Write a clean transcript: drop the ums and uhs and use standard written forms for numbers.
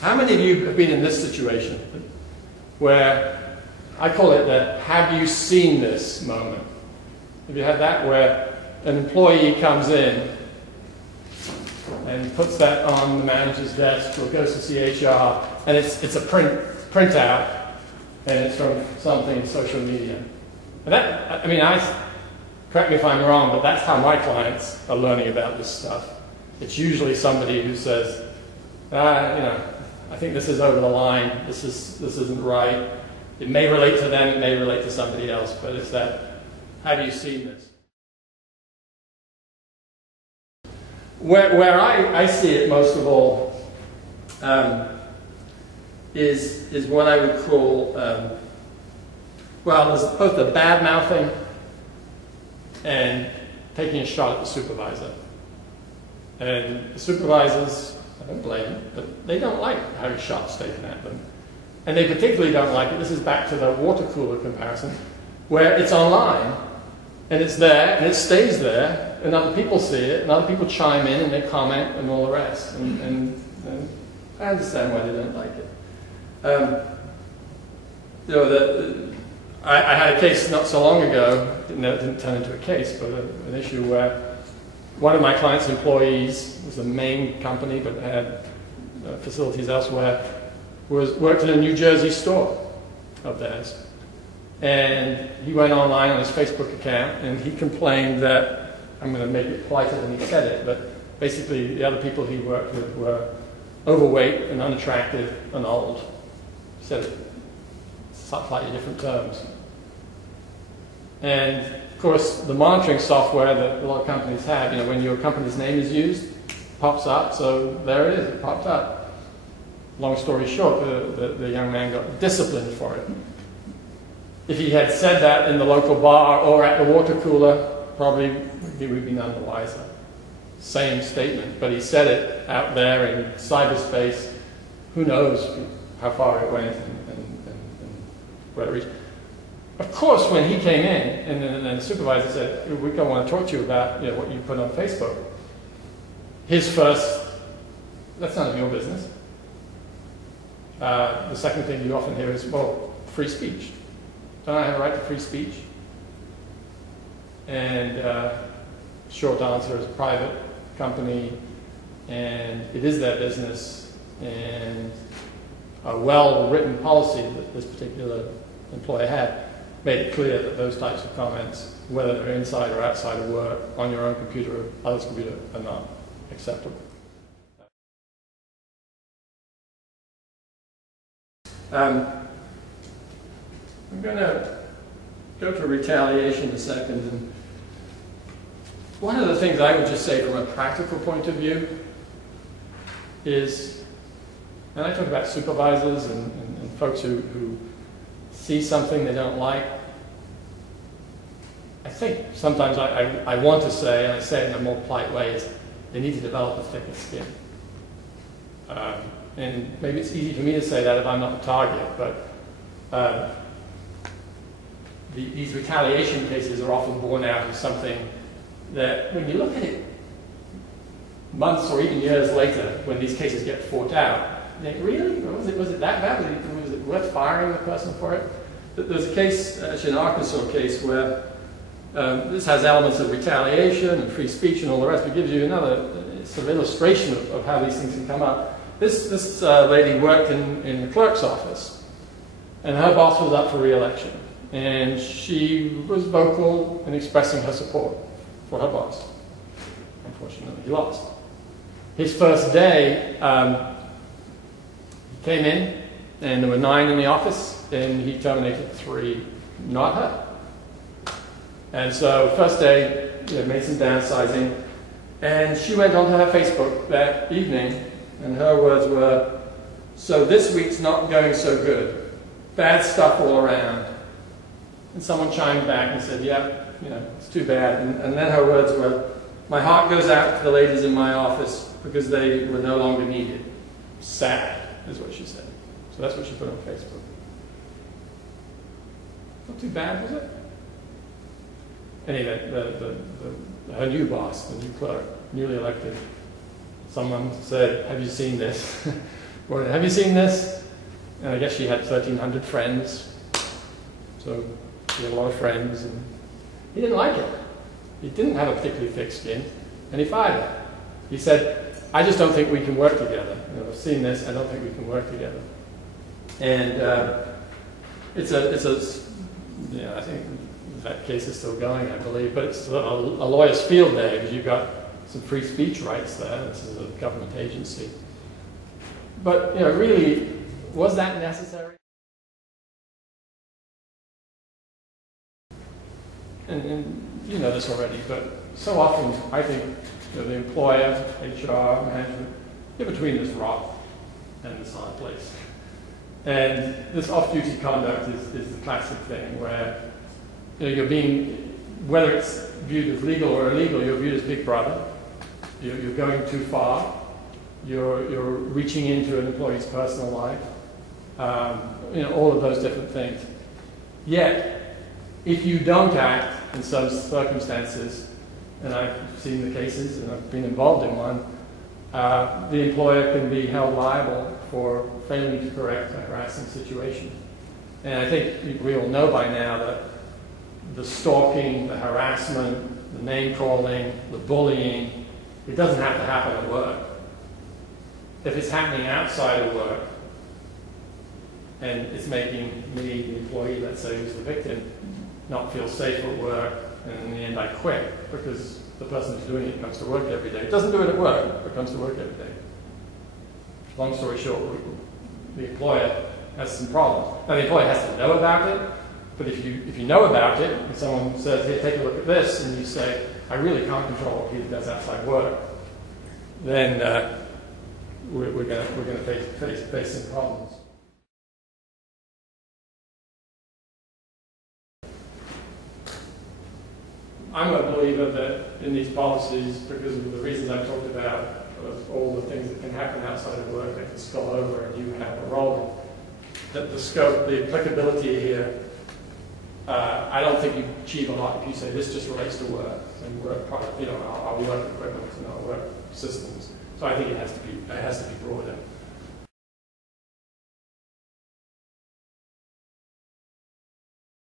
How many of you have been in this situation where I call it the "have you seen this" moment? Have you had that where an employee comes in and puts that on the manager's desk or goes to see HR, and it's a printout, and it's from something in social media? And that, I mean, correct me if I'm wrong, but that's how my clients are learning about this stuff. It's usually somebody who says, I think this is over the line, this isn't right. It may relate to them, it may relate to somebody else, but it's that, have you seen this? Where I see it most of all is what I would call, well, there's both the bad-mouthing and taking a shot at the supervisor. And the supervisors, I don't blame them, but they don't like having shots taken at them. And they particularly don't like it, this is back to the water cooler comparison, where it's online, and it's there, and it stays there, and other people see it, and other people chime in, and they comment, and all the rest. And I understand why they don't like it. I had a case not so long ago, it didn't turn into a case, but an issue where one of my client's employees was a main company, but had facilities elsewhere, worked in a New Jersey store of theirs. And he went online on his Facebook account, and he complained that, I'm going to make it politer than he said it, but basically the other people he worked with were overweight and unattractive and old. He said it in slightly different terms. And of course, the monitoring software that a lot of companies have, when your company's name is used, pops up, so there it is, it popped up. Long story short, the young man got disciplined for it. If he had said that in the local bar or at the water cooler, probably he would be none the wiser. Same statement, but he said it out there in cyberspace. Who knows how far it went and where it reached. Of course, when he came in, and the supervisor said, we don't want to talk to you about what you put on Facebook, his first, that's none of your business. The second thing you often hear is, well, free speech. Don't I have a right to free speech? And short answer is private company, and it is their business, and a well-written policy that this particular employer had made it clear that those types of comments, whether they're inside or outside of work, on your own computer or others' computer, are not acceptable. I'm going to go to retaliation in a second. And one of the things I would just say from a practical point of view is, and I talk about supervisors and folks who see something they don't like, I think sometimes I want to say, and I say it in a more polite way, is they need to develop a thicker skin. And maybe it's easy for me to say that if I'm not the target, but these retaliation cases are often born out of something that, when you look at it months or even years later, when these cases get fought out, you think, really? Was it that bad? Was it worth firing the person for it? There's a case, actually an Arkansas case, where this has elements of retaliation and free speech and all the rest, but gives you another sort of illustration of how these things can come up. This lady worked in the clerk's office, and her boss was up for re-election. And she was vocal in expressing her support for her boss. Unfortunately, he lost. His first day, he came in, and there were 9 in the office, and he terminated 3, not her. And so, first day, made some downsizing, and she went onto her Facebook that evening, and her words were, "So this week's not going so good. Bad stuff all around." And someone chimed back and said, "Yeah, it's too bad." And then her words were, "My heart goes out to the ladies in my office because they were no longer needed. Sad," is what she said. So that's what she put on Facebook. Not too bad, was it? Anyway, her new boss, the new clerk, newly elected, someone said, "Have you seen this?" well, have you seen this? And I guess she had 1,300 friends, so she had a lot of friends, and he didn't like it. He didn't have a particularly thick skin, and he fired her. He said, I just don't think we can work together. You know, I've seen this, I don't think we can work together. And it's a yeah, I think that case is still going, I believe, but it's a lawyer's field day, because you've got some free speech rights there. This is a government agency. But, you know, really, was that necessary? And you know this already, but so often I think, you know, the employer, HR, management, they're between this rock and this hard place. And this off-duty conduct is the classic thing where, you know, you're being, whether it's viewed as legal or illegal, you're viewed as big brother. You're going too far. You're reaching into an employee's personal life. You know, all of those different things. Yet, if you don't act in some circumstances, and I've seen the cases and I've been involved in one, the employer can be held liable for failing to correct a harassing situation. And I think we all know by now that the stalking, the harassment, the name calling, the bullying, it doesn't have to happen at work. If it's happening outside of work, and it's making me, the employee, let's say, who's the victim, not feel safe at work, and in the end I quit because the person who's doing it comes to work every day. It doesn't do it at work, but comes to work every day. Long story short, the employer has some problems. Now the employer has to know about it, but if you know about it, and someone says, hey, take a look at this, and you say, I really can't control what he does outside work, then we're going to face some problems. I'm a believer that in these policies, because of the reasons I've talked about, of all the things that can happen outside of work that can spill over and you have a role in, that the scope, the applicability here, I don't think you achieve a lot if you say this just relates to work and work product, you know, our work equipment and our work systems. So I think it has to be broader.